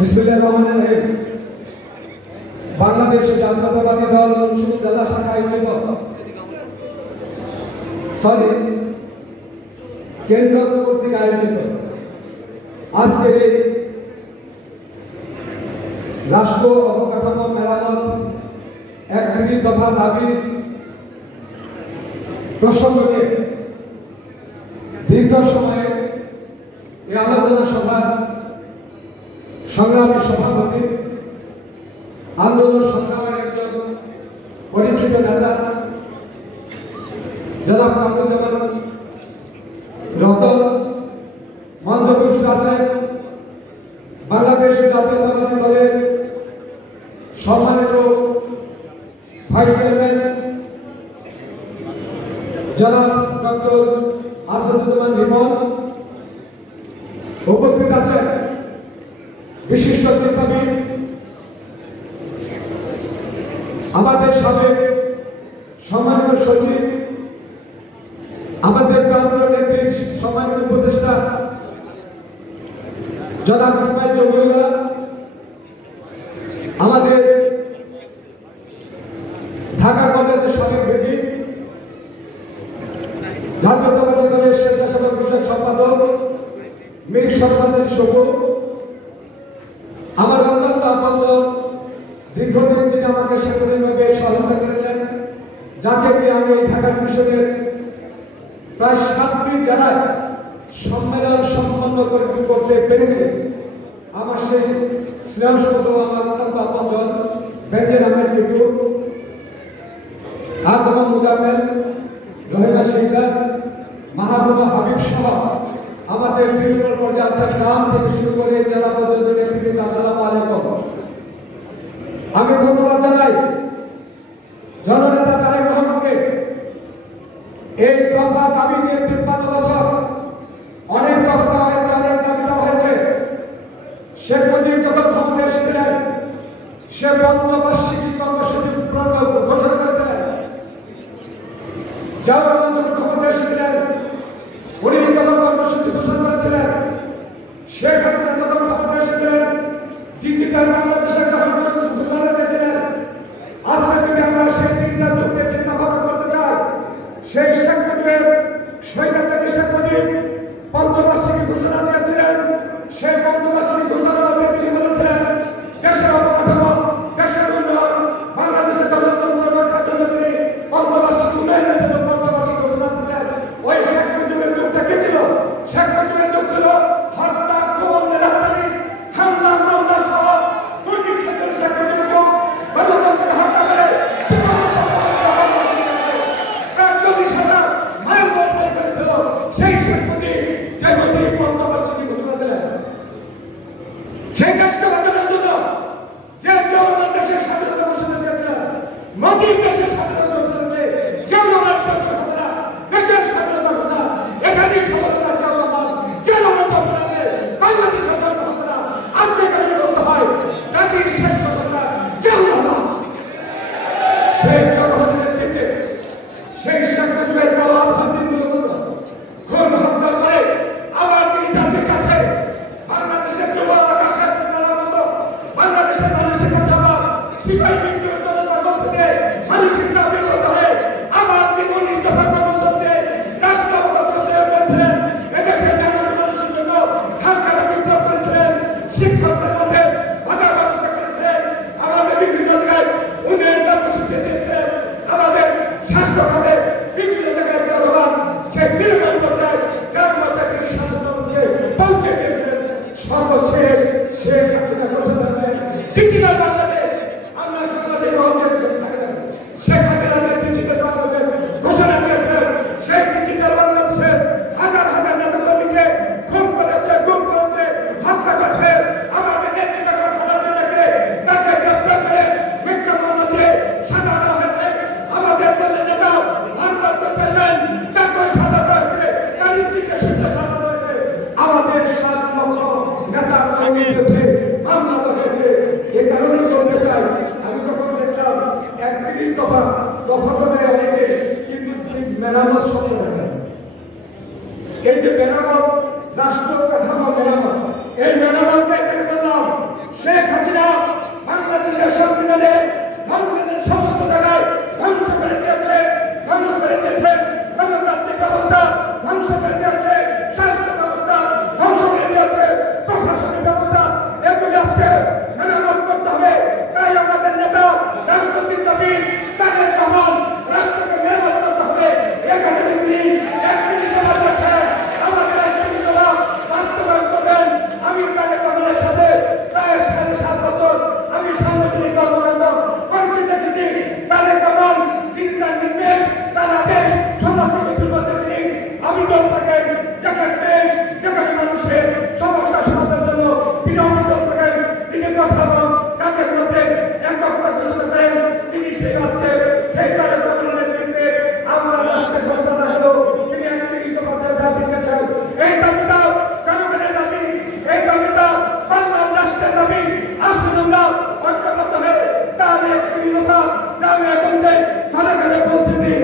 বিসমিল্লাহির রহমানির রহিম। বাংলাদেশ জাতীয়তাবাদী দল মুন্সিগঞ্জ জেলা শাখা আয়োজিত কেন্দ্র কর্তৃক আয়োজিত আজকের এই রাষ্ট্র অবকাঠামো মেরামত 31 দফা দাবি প্রসঙ্গে দীর্ঘ সময়ে এই আলোচনা সভার সংগ্রামী সভাপতি, আন্দোলন সংগ্রামের একজন পরিচিত নেতা জনাব কামরুজ্জামান রতন মঞ্চপুরুষ আছেন, বাংলাদেশ জাতীয়তাবাদী দলের সম্মানিত ভাইস চেয়ারম্যান জনাব ডক্টর আসাদুজ্জামান রিমন, উপস্থিত আছেন বিশিষ্ট চিন্তাবিদ আমাদের সাবেক সম্মানিত সচিব, আমাদের প্রান্তীয় নেত্রী সম্মানিত উপদেষ্টা জনাব ইসমাইল জহুরুল্লাহ, আমাদের ঢাকা কলেজের সাবেক ভিপি, জাতীয়তাবাদী দলের স্বেচ্ছাসেবক বিষয়ক সম্পাদক মীর সরকার শোভু, আমার অত্যন্ত আপন দীর্ঘদিন যিনি আমাকে সাংগঠনিকভাবে সহযোগিতা করেছেন, যাকে নিয়ে আমি ঢাকা বিশ্ববিদ্যালয়ের প্রায় 7টি জেলায় সম্মেলন সম্পন্ন করতে পেরেছি। আমার সেই স্নেহসম্মত আমার অত্যন্ত আপন বেঞ্জির আহমেদ টিপু, আগমন মুজাম্মেল, রহিমা শিকদার, মাহবুবা হাবিব সহ আমাদের তৃণমূল পর্যায়ের গ্রাম থেকে শুরু করে জেলা পর্যন্ত নেতৃত্ব। আসসালামু আলাইকুম। আমি ধন্যবাদ জানাই জননেতা তারেক রহমানকে। এই দফা দাবি নিয়ে 53 বছর অনেক দফা হয়েছে, অনেক দাবি দেওয়া হয়েছে। শেখ মুজিব যখন ক্ষমতায় এসেছিলেন, সে পঞ্চবার্ষিকী কর্মসূচি ঘোষণা করেছিলেন। জিয়াউর রহমান যখন ক্ষমতায় এসেছিলেন, উনি যখন কর্মসূচি ঘোষণা করেছিলেন। শেখ হাসিনা যখন ক্ষমতায় এসেছিলেন, ডিজিটাল বাংলাদেশের কথা ঘোষণা দিয়েছিলেন। আজকে যদি আমরা সেই তিনটা যুগের চিন্তা ভাবনা করতে চাই, সেই শেখ মুজিবের স্বৈরাচারী শেখ মুজিব পঞ্চবার্ষিকী ঘোষণা দিয়েছিলেন। সেই পঞ্চবার্ষিকী ঘোষণার মধ্যে তিনি বলেছিলেন দেশের অবকাঠামো, দেশের উন্নয়ন, বাংলাদেশের গণতন্ত্র রক্ষার জন্য তিনি পঞ্চবার্ষিকী উন্নয়নের জন্য পঞ্চবার্ষিকী ঘোষণা দিয়েছিলেন। ওই শেখ মুজিবের যুগটা কি ছিল? শেখ মুজিবের যুগ ছিল হত্যা, খুন, রাজধানী, হামলা, মামলা সহ দুর্নীতি ছিল শেখ মুজিবের যুগ। গণতন্ত্রের হত্যা করে 40,000 মাইল বদলাই করেছিল সেই শেখ মুজিব, যে মুজিব পঞ্চবার্ষিকী ঘোষণা দিলেন। সেই দেশকে বাঁচানোর জন্য যে জওয়ান দেশের স্বাধীনতা ঘোষণা দিয়েছিলেন, মুজিব দেশের স্বাধীনতা ঘোষণা দিয়ে জওয়ান দেশের স্বাধীনতা ঘোষণা, এখানেই সফলতা জওয়ান যে জনতা অপরাধে বাংলাদেশের জনতা আজকে কারণে বলতে হয় জাতির শেষ সফলতা জওয়ান। সেই জওয়ানের নেতৃত্বে সেই শেখ মুজিবের বলা খুন হত্যা করে আবার তিনি জাতির কাছে বাংলাদেশের যুব আকাশের তারার মতো বাংলাদেশের মানুষের কাছে আবার সিপাহী বিদ্রোহের জনতার মধ্যে দিয়ে মানসিক দাবি হয়ে আবার তিনি 19 দফা কর্মসূচিতে রাষ্ট্র অবকাঠামো তৈরি করেছিলেন। এদেশের মেহনতি মানুষের জন্য হালকাটা বিপ্লব করেছিলেন, শিক্ষকদের মধ্যে ভাতার ব্যবস্থা করেছিলেন, আমাদের বিভিন্ন জায়গায় উন্নয়ন কর্মসূচি দিয়েছেন, আমাদের স্বাস্থ্য খাতে বিভিন্ন জায়গায় জনগণ সেই তৃণমূল পর্যায়ে গ্রাম পর্যায়ে থেকে স্বাস্থ্য কর্মসূচি পৌঁছে দিয়েছেন। সর্বশেষ শেখ হাসিনা ঘোষণা দেন ডিজিটাল বাংলাদেশ। আমরা সাংবাদিক শেখ হাসিনা যে ডিজিটাল বাংলাদেশ ঘোষণা দিয়েছেন, সেই ডিজিটাল বাংলাদেশের হাজার হাজার নেতাকর্মীকে খুন করেছে, গুম করেছে, হত্যা করেছে। আমাদের নেতৃত্ব তাকে গ্রেপ্তার করে মিথ্যা মামলা দিয়ে সাজা দেওয়া হয়েছে। আমাদের দলের নেতা ভারপ্রাপ্ত চেয়ারম্যান তাকে সাজা দেওয়া হয়েছে, তার স্ত্রীকে সাজা দেওয়া হয়েছে। আমাদের 7 লক্ষ নেতা কর্মীর বিরুদ্ধে মামলা হয়েছে। যে কারণে বলতে চাই, আমি তো তিনি কথা কাজের মধ্যে একত্র ঘোষণা করেন। তিনি সেই রাষ্ট্রে সেই তারেক রহমানের নেতৃত্বে আমরা রাষ্ট্রের সন্তান হলো তিনি একত্রিত পথে দাবি দিয়েছেন। এই দাবিটা জনগণের দাবি, এই দাবিটা বাংলার রাষ্ট্রের দাবি। আসুন আমরা ঐক্যবদ্ধ হয়ে তার একত্রিততা গ্রামে গঞ্জে ঘরে ঘরে পৌঁছে দিই।